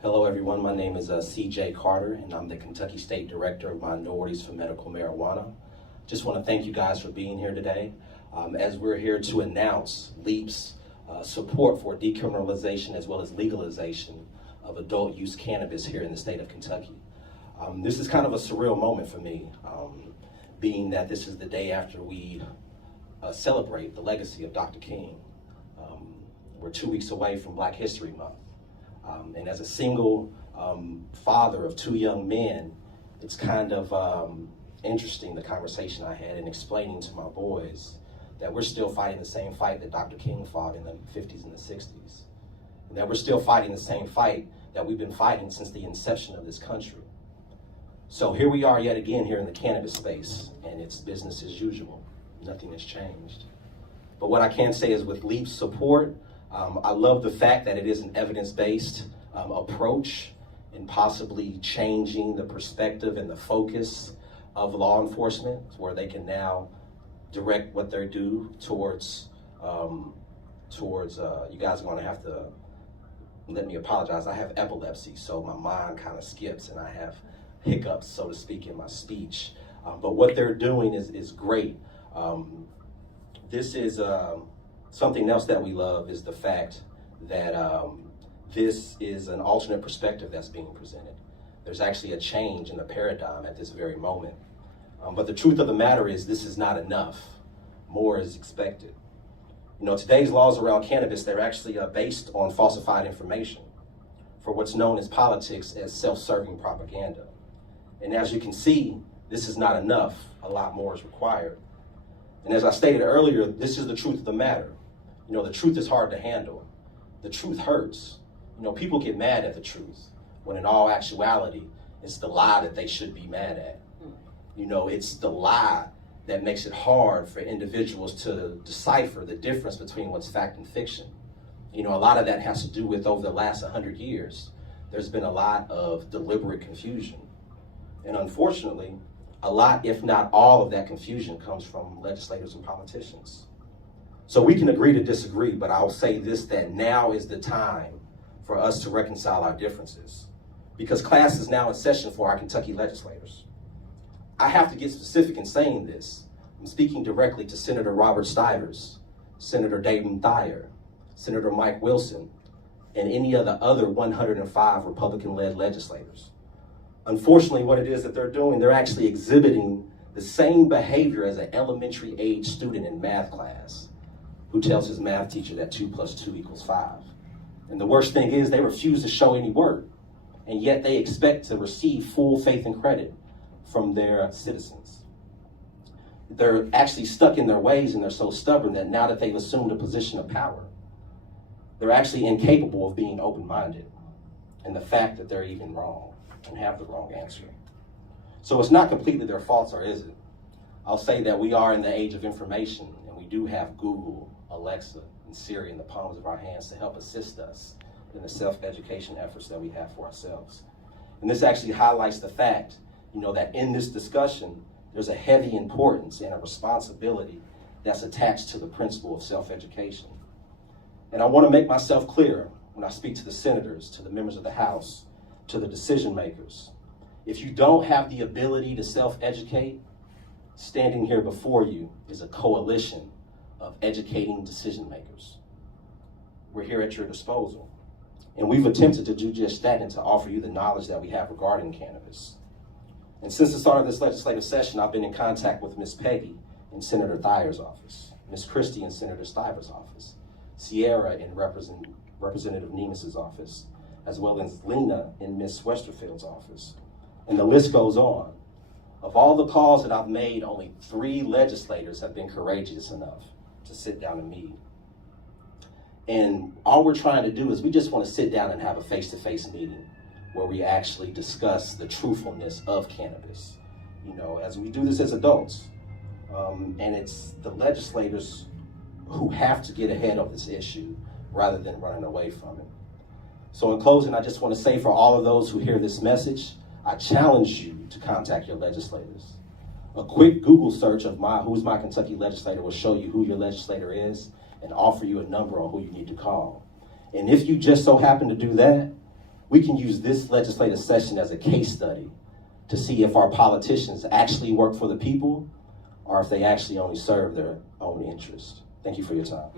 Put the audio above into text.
Hello, everyone. My name is C.J. Carter, and I'm the Kentucky State Director of Minorities for Medical Marijuana. Just want to thank you guys for being here today as we're here to announce LEAP's support for decriminalization as well as legalization of adult use cannabis here in the state of Kentucky. This is kind of a surreal moment for me, being that this is the day after we celebrate the legacy of Dr. King. We're 2 weeks away from Black History Month. And as a single father of two young men, it's kind of interesting, the conversation I had in explaining to my boys that we're still fighting the same fight that Dr. King fought in the 50s and the 60s. And that we're still fighting the same fight that we've been fighting since the inception of this country. So here we are yet again here in the cannabis space, and it's business as usual. Nothing has changed. But what I can say is with LEAP's support, I love the fact that it is an evidence-based approach in possibly changing the perspective and the focus of law enforcement, where they can now direct what they do towards you guys are going to have to let me apologize. I have epilepsy, so my mind kind of skips and I have hiccups, so to speak, in my speech. But what they're doing is great. This is something else that we love is the fact that this is an alternate perspective that's being presented. There's actually a change in the paradigm at this very moment. But the truth of the matter is this is not enough. More is expected. You know, today's laws around cannabis, they're actually based on falsified information for what's known as politics as self-serving propaganda. And as you can see, this is not enough. A lot more is required. And as I stated earlier, this is the truth of the matter. You know, the truth is hard to handle. The truth hurts. You know, people get mad at the truth when in all actuality, it's the lie that they should be mad at. You know, it's the lie that makes it hard for individuals to decipher the difference between what's fact and fiction. You know, a lot of that has to do with over the last 100 years, there's been a lot of deliberate confusion. And unfortunately, a lot, if not all of that confusion comes from legislators and politicians. So we can agree to disagree, but I'll say this, that now is the time for us to reconcile our differences, because class is now in session for our Kentucky legislators. I have to get specific in saying this. I'm speaking directly to Senator Robert Stivers, Senator Dayton Thayer, Senator Mike Wilson, and any of the other 105 Republican-led legislators. Unfortunately, what it is that they're doing, they're actually exhibiting the same behavior as an elementary age student in math class who tells his math teacher that 2 + 2 = 5. And the worst thing is they refuse to show any work, and yet they expect to receive full faith and credit from their citizens. They're actually stuck in their ways, and they're so stubborn that now that they've assumed a position of power, they're actually incapable of being open-minded, and the fact that they're even wrong and have the wrong answer. So it's not completely their faults, or is it? I'll say that we are in the age of information, and we do have Google, Alexa, and Siri in the palms of our hands to help assist us in the self-education efforts that we have for ourselves. And this actually highlights the fact, you know, that in this discussion, there's a heavy importance and a responsibility that's attached to the principle of self-education. And I want to make myself clear when I speak to the senators, to the members of the House, to the decision makers. If you don't have the ability to self-educate, standing here before you is a coalition of educating decision makers. We're here at your disposal. And we've attempted to do just that and to offer you the knowledge that we have regarding cannabis. And since the start of this legislative session, I've been in contact with Ms. Peggy in Senator Thayer's office, Ms. Christie in Senator Stivers' office, Sierra in Representative Nemus's office, as well as Lena in Ms. Westerfield's office. And the list goes on. Of all the calls that I've made, only 3 legislators have been courageous enough to sit down and meet. And all we're trying to do is we just want to sit down and have a face-to-face meeting where we actually discuss the truthfulness of cannabis. You know, as we do this as adults, and it's the legislators who have to get ahead of this issue rather than running away from it. So in closing, I just want to say for all of those who hear this message, I challenge you to contact your legislators. A quick Google search of who's my Kentucky legislator will show you who your legislator is and offer you a number on who you need to call. And if you just so happen to do that, we can use this legislative session as a case study to see if our politicians actually work for the people or if they actually only serve their own interest. Thank you for your time.